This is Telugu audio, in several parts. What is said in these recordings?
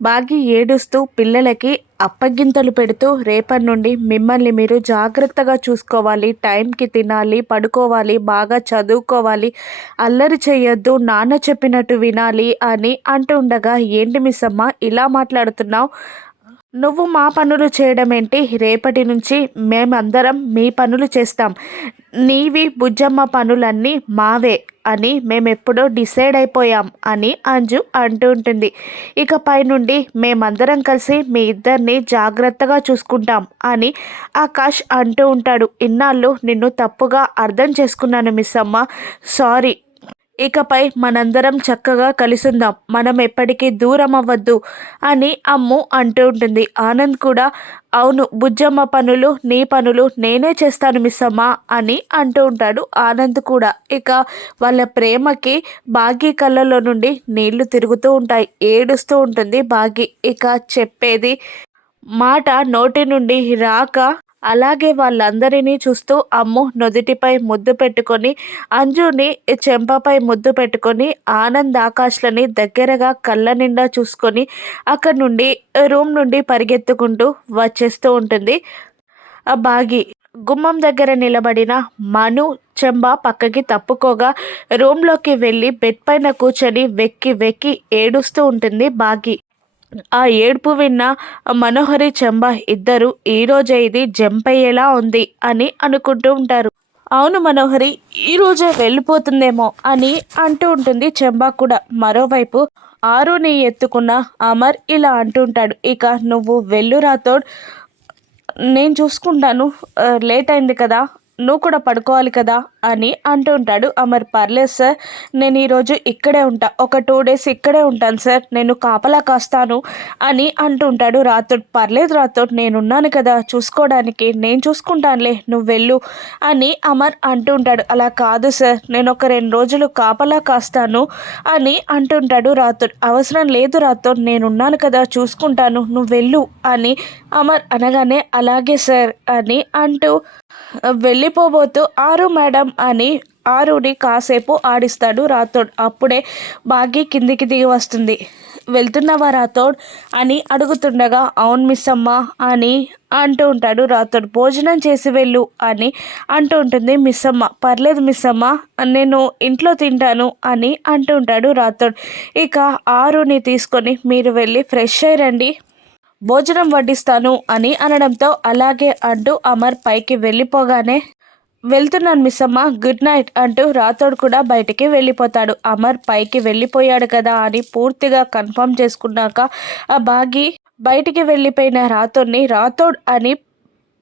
బాగి ఏడుస్తూ పిల్లలకి అప్పగింతలు పెడుతూ రేపటి నుండి మిమ్మల్ని మీరు జాగ్రత్తగా చూసుకోవాలి, టైంకి తినాలి, పడుకోవాలి, బాగా చదువుకోవాలి, అల్లరి చేయొద్దు, నాన్న చెప్పినట్టు వినాలి అని అంటూ ఉండగా, ఏంటి మిస్ అమ్మ ఇలా మాట్లాడుతున్నావు? నువ్వు మా పనులు చేయడం ఏంటి? రేపటి నుంచి మేమందరం మీ పనులు చేస్తాం. నీవి బుజ్జమ్మ పనులన్నీ మావే అని మేమెప్పుడో డిసైడ్ అయిపోయాం అని అంజు అంటూ ఉంటుంది. ఇకపై నుండి మేమందరం కలిసి మీ ఇద్దరిని జాగ్రత్తగా చూసుకుంటాం అని ఆకాష్ అంటూ ఉంటాడు. ఇన్నాళ్ళు నిన్ను తప్పుగా అర్థం చేసుకున్నాను మిస్ అమ్మ. సారీ. ఇకపై మనందరం చక్కగా కలిసుందాం. మనం ఎప్పటికీ దూరం అవ్వద్దు అని అమ్ము అంటూ ఉంటుంది. ఆనంద్ కూడా అవును బుజ్జమ్మ పనులు నీ పనులు నేనే చేస్తాను మిస్ అమ్మ అని అంటూ ఉంటాడు. ఆనంద్ కూడా ఇక వాళ్ళ ప్రేమకి భాగ్య కళ్ళలో నుండి నీళ్లు తిరుగుతూ ఉంటాయి. ఏడుస్తూ ఉంటుంది భాగ్య. ఇక చెప్పేది మాట నోటి నుండి రాక అలాగే వాళ్ళందరినీ చూస్తూ అమ్ము నుదిటిపై ముద్దు పెట్టుకొని, అంజుని చెంపపై ముద్దు పెట్టుకొని, ఆనంద్ ఆకాష్లని దగ్గరగా కళ్ళ నిండా చూసుకొని అక్కడి నుండి రూమ్ నుండి పరిగెత్తుకుంటూ వచ్చేస్తూ ఉంటుంది. ఆ బాగి గుమ్మం దగ్గర నిలబడిన మను చెంబ పక్కకి తప్పుకోగా రూమ్లోకి వెళ్ళి బెడ్ పైన కూర్చొని వెక్కి వెక్కి ఏడుస్తూ ఉంటుంది బాగి. ఆ ఏడుపు విన్న మనోహరి చెంబ ఇద్దరు ఈరోజే ఇది జంప్ అయ్యేలా ఉంది అని అనుకుంటూ ఉంటారు. అవును మనోహరి ఈరోజే వెళ్ళిపోతుందేమో అని అంటూ ఉంటుంది చెంబా కూడా. మరోవైపు ఆరుని ఎత్తుకున్న అమర్ ఇలా అంటుంటాడు, ఇక నువ్వు వెళ్ళు రాతోడ్, నేను చూసుకుంటాను, లేట్ అయింది కదా, నువ్వు కూడా పడుకోవాలి కదా అని అంటూ ఉంటాడు అమర్. పర్లేదు సార్, నేను ఈరోజు ఇక్కడే ఉంటా, ఒక 2 days ఇక్కడే ఉంటాను సార్, నేను కాపలా కాస్తాను అని అంటూ ఉంటాడు రాతోడ్. పర్లేదు రాతోడ్, నేనున్నాను కదా చూసుకోవడానికి, నేను చూసుకుంటానులే, నువ్వు వెళ్ళు అని అమర్ అంటూ ఉంటాడు. అలా కాదు సార్, నేను ఒక 2 రోజులు కాపలా కాస్తాను అని అంటుంటాడు రాతోడ్. అవసరం లేదు రాతోడ్, నేనున్నాను కదా చూసుకుంటాను, నువ్వు వెళ్ళు అని అమర్ అనగానే అలాగే సార్ అని అంటూ వెళ్ళిపోబోతూ ఆరు మేడం అని ఆరుని కాసేపు ఆడిస్తాడు రాథోడ్. అప్పుడే బాగి కిందికి దిగి వస్తుంది. వెళ్తున్నావా రాథోడ్ అని అడుగుతుండగా అవును మిస్ అమ్మ అని అంటూ ఉంటాడు రాథోడ్. భోజనం చేసి వెళ్ళు అని అంటూ ఉంటుంది మిస్ అమ్మ. పర్లేదు మిస్ అమ్మ, నేను ఇంట్లో తింటాను అని అంటూ ఉంటాడు రాథోడ్. ఇక ఆరుని తీసుకొని మీరు వెళ్ళి ఫ్రెష్ అయ్యండి, భోజనం వడ్డిస్తాను అని అనడంతో అలాగే అంటూ అమర్ పైకి వెళ్ళిపోగానే వెళ్తున్నాను మిస్ అమ్మ, గుడ్ నైట్ అంటూ రాథోడ్ కూడా బయటికి వెళ్ళిపోతాడు. అమర్ పైకి వెళ్ళిపోయాడు కదా అని పూర్తిగా కన్ఫర్మ్ చేసుకున్నాక ఆ బాగి బయటికి వెళ్ళిపోయిన రాథోడ్ని రాథోడ్ అని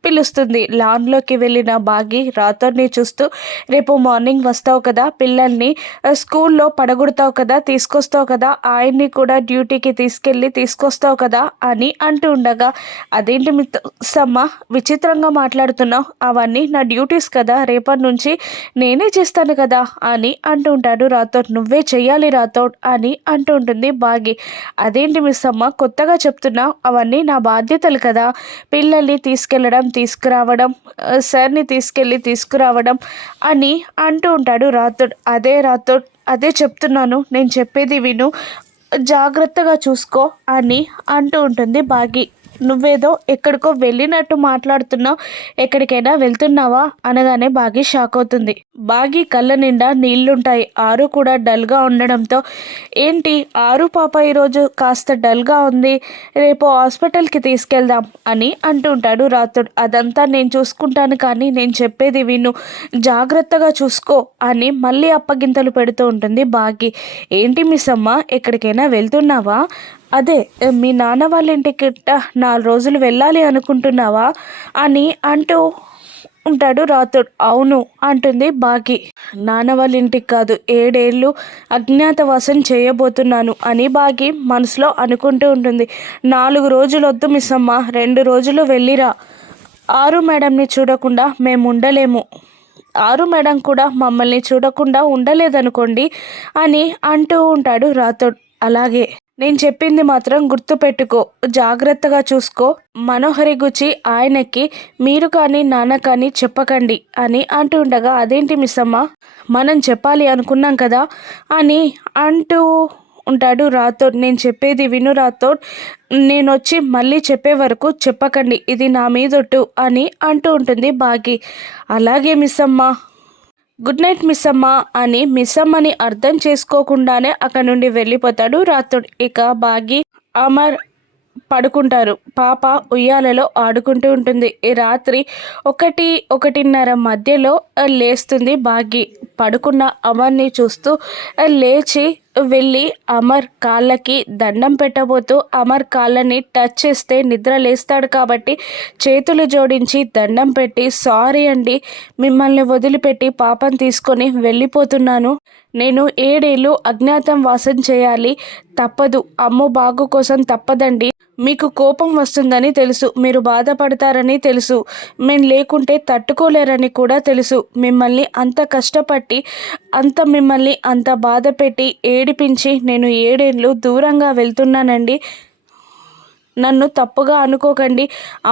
పిలుస్తుంది. లాన్లోకి వెళ్ళిన బాగి రాథోడ్ని చూస్తూ రేపు మార్నింగ్ వస్తావు కదా, పిల్లల్ని స్కూల్లో పడగొడతావు కదా, తీసుకొస్తావు కదా, ఆయన్ని కూడా డ్యూటీకి తీసుకొస్తావు కదా అని అంటూ ఉండగా అదేంటి మిస్సమ్మ విచిత్రంగా మాట్లాడుతున్నావు, అవన్నీ నా డ్యూటీస్ కదా, రేపటి నుంచి నేనే చేస్తాను కదా అని అంటూ ఉంటాడు రాథోడ్. నువ్వే చెయ్యాలి రాథోడ్ అని అంటూ ఉంటుంది బాగి. అదేంటి మిస్సమ్మ కొత్తగా చెప్తున్నావు, అవన్నీ నా బాధ్యతలు కదా, పిల్లల్ని తీసుకురావడం, సార్ని తీసుకురావడం అని అంటూ ఉంటాడు రాథోడ్. అదే చెప్తున్నాను, నేను చెప్పేది విను, జాగ్రత్తగా చూసుకో అని అంటూ ఉంటుంది బాగి. నువ్వేదో ఎక్కడికో వెళ్ళినట్టు మాట్లాడుతున్నావు, ఎక్కడికైనా వెళ్తున్నావా అనగానే బాగి షాక్ అవుతుంది. బాగి కళ్ళ నిండా నీళ్లుంటాయి. ఆరు కూడా డల్గా ఉండడంతో ఏంటి ఆరు పాప ఈరోజు కాస్త డల్గా ఉంది, రేపు హాస్పిటల్కి తీసుకెళ్దాం అని అంటూ ఉంటాడు రాథోడ్. అదంతా నేను చూసుకుంటాను, కానీ నేను చెప్పేది విను, జాగ్రత్తగా చూసుకో అని మళ్ళీ అప్పగింతలు పెడుతూ ఉంటుంది బాగి. ఏంటి మిస్ అమ్మ ఎక్కడికైనా వెళ్తున్నావా, అదే మీ నాన్న వాళ్ళ ఇంటికి 4 రోజులు వెళ్ళాలి అనుకుంటున్నావా అని అంటూ ఉంటాడు రాథోడ్. అవును అంటుంది బాగి. నాన్న వాళ్ళ ఇంటికి కాదు, 7 ఏళ్ళు అజ్ఞాతవాసం చేయబోతున్నాను అని బాగి మనసులో అనుకుంటూ ఉంటుంది. 4 రోజులు వద్దు మిస్ అమ్మ, 2 రోజులు వెళ్ళిరా, ఆరు మేడంని చూడకుండా మేము ఉండలేము, ఆరు మేడం కూడా మమ్మల్ని చూడకుండా ఉండలేదనుకోండి అని అంటూ ఉంటాడు రాథోడ్. అలాగే నేను చెప్పింది మాత్రం గుర్తుపెట్టుకో, జాగ్రత్తగా చూసుకో, మనోహరి గుచ్చి ఆయనకి మీరు కానీ నాన్న కానీ చెప్పకండి అని అంటూ ఉండగా అదేంటి మిస్ అమ్మ, మనం చెప్పాలి అనుకున్నాం కదా అని అంటూ ఉంటాడు రాథోడ్. నేను చెప్పేది విను రాథోడ్, నేను వచ్చి మళ్ళీ చెప్పే వరకు చెప్పకండి, ఇది నా మీదొట్టు అని అంటూ ఉంటుంది భాగి. అలాగే మిస్ అమ్మ, గుడ్ నైట్ మిస్ అమ్మ అని మిస్ అమ్మని అర్థం చేసుకోకుండానే అక్కడి నుండి వెళ్ళిపోతాడు రాథోడ్. ఇక భాగి అమర్ పడుకుంటారు. పాప ఉయ్యాలలో ఆడుకుంటూ ఉంటుంది. ఈ రాత్రి 1-1:30 మధ్యలో లేస్తుంది భాగి. పడుకున్న అమర్ని చూస్తూ లేచి వెళ్ళి అమర్ కాళ్ళకి దండం పెట్టబోతూ అమర్ కాళ్ళని టచ్ చేస్తే నిద్ర లేస్తాడు కాబట్టి చేతులు జోడించి దండం పెట్టి, సారీ అండి, మిమ్మల్ని వదిలిపెట్టి పాపను తీసుకొని వెళ్ళిపోతున్నాను. నేను 7 ఏళ్ళు అజ్ఞాతం వాసం చేయాలి, తప్పదు, అమ్మో బాగు కోసం తప్పదండి. మీకు కోపం వస్తుందని తెలుసు, మీరు బాధపడతారని తెలుసు, మేము లేకుంటే తట్టుకోలేరని కూడా తెలుసు. మిమ్మల్ని అంత కష్టపట్టి మిమ్మల్ని అంత బాధ పెట్టి ఏడిపించి నేను 7 ఏళ్ళు దూరంగా వెళ్తున్నానండి. నన్ను తప్పుగా అనుకోకండి,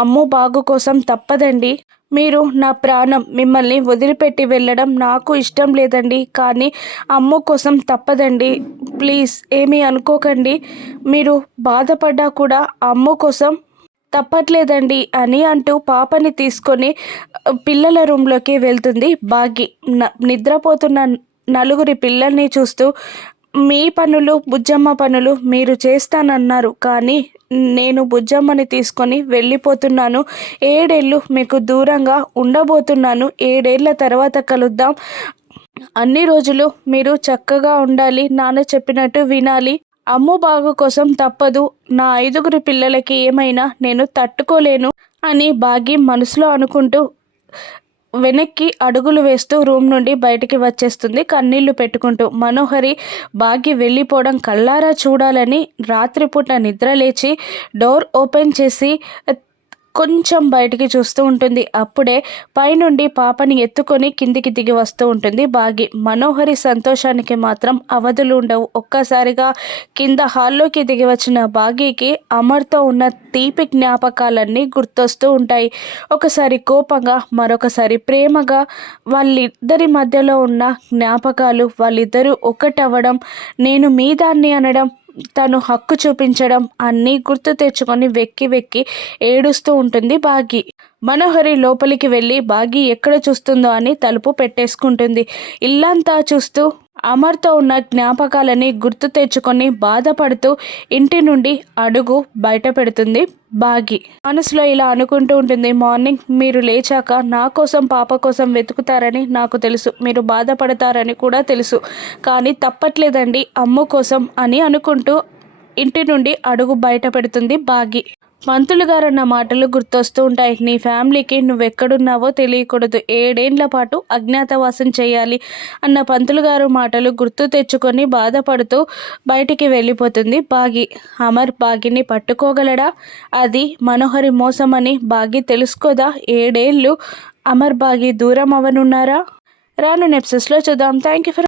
అమ్ము బాగు కోసం తప్పదండి. మీరు నా ప్రాణం, మిమ్మల్ని వదిలిపెట్టి వెళ్ళడం నాకు ఇష్టం లేదండి, కానీ అమ్ము కోసం తప్పదండి. ప్లీజ్ ఏమీ అనుకోకండి, మీరు బాధపడ్డా కూడా అమ్ము కోసం తప్పట్లేదండి అని అంటూ పాపని తీసుకొని పిల్లల రూమ్లోకి వెళ్తుంది భాగి. నిద్రపోతున్న నలుగురి పిల్లల్ని చూస్తూ, మీ పనులు బుజ్జమ్మ పనులు మీరు చేస్తానన్నారు, కానీ నేను బుజ్జమ్మని తీసుకొని వెళ్ళిపోతున్నాను. 7 ఏళ్ళు మీకు దూరంగా ఉండబోతున్నాను. 7 ఏళ్ళ తర్వాత కలుద్దాం. అన్ని రోజులు మీరు చక్కగా ఉండాలి, నాన్న చెప్పినట్టు వినాలి. అమ్ము బాగు కోసం తప్పదు, నా 5గురి పిల్లలకి ఏమైనా నేను తట్టుకోలేను అని భాగి మనసులో అనుకుంటూ వెనక్కి అడుగులు వేస్తూ రూమ్ నుండి బయటికి వచ్చేస్తుంది కన్నీళ్లు పెట్టుకుంటూ. మనోహరి భాగి వెళ్ళిపోవడం కళ్ళారా చూడాలని రాత్రిపూట నిద్ర లేచి డోర్ ఓపెన్ చేసి కొంచెం బయటికి చూస్తూ ఉంటుంది. అప్పుడే పైనుండి పాపని ఎత్తుకొని కిందికి దిగి వస్తూ ఉంటుంది భాగి. మనోహరి సంతోషానికి మాత్రం అవధులు ఉండవు. ఒక్కసారిగా కింద హాల్లోకి దిగి వచ్చిన భాగికి అమర్తో ఉన్న తీపి జ్ఞాపకాలన్నీ గుర్తొస్తూ ఉంటాయి. ఒకసారి కోపంగా, మరొకసారి ప్రేమగా, వాళ్ళిద్దరి మధ్యలో ఉన్న జ్ఞాపకాలు, వాళ్ళిద్దరూ ఒకటవ్వడం, నేను మీ దాన్ని అనడం, తను హక్కు చూపించడం అన్నీ గుర్తు తెచ్చుకొని వెక్కి వెక్కి ఏడుస్తూ ఉంటుంది భాగి. మనోహరి లోపలికి వెళ్ళి భాగి ఎక్కడ చూస్తుందో అని తలుపు పెట్టేసుకుంటుంది. ఇల్లంతా చూస్తూ అమర్తో ఉన్న జ్ఞాపకాలని గుర్తు తెచ్చుకొని బాధపడుతూ ఇంటి నుండి అడుగు బయట పెడుతుంది భాగి. మనసులో ఇలా అనుకుంటూ ఉంటుంది, మార్నింగ్ మీరు లేచాక నా కోసం పాప కోసం వెతుకుతారని నాకు తెలుసు, మీరు బాధపడతారని కూడా తెలుసు, కానీ తప్పట్లేదండి అమ్ము కోసం అని అనుకుంటూ ఇంటి నుండి అడుగు బయట పెడుతుంది భాగి. పంతులు గారు అన్న మాటలు గుర్తొస్తూ ఉంటాయి. నీ ఫ్యామిలీకి నువ్వెక్కడున్నావో తెలియకూడదు, 7 ఏళ్ల పాటు అజ్ఞాతవాసం చేయాలి అన్న పంతులు గారు మాటలు గుర్తు తెచ్చుకొని బాధపడుతూ బయటికి వెళ్ళిపోతుంది భాగి. అమర్ భాగిని పట్టుకోగలడా? అది మనోహరి మోసమని భాగి తెలుసుకోదా? 7 ఏళ్ళు అమర్ భాగి దూరం అవనున్నారా? రాను ఎపిసోడ్స్లో చూద్దాం. Thank you for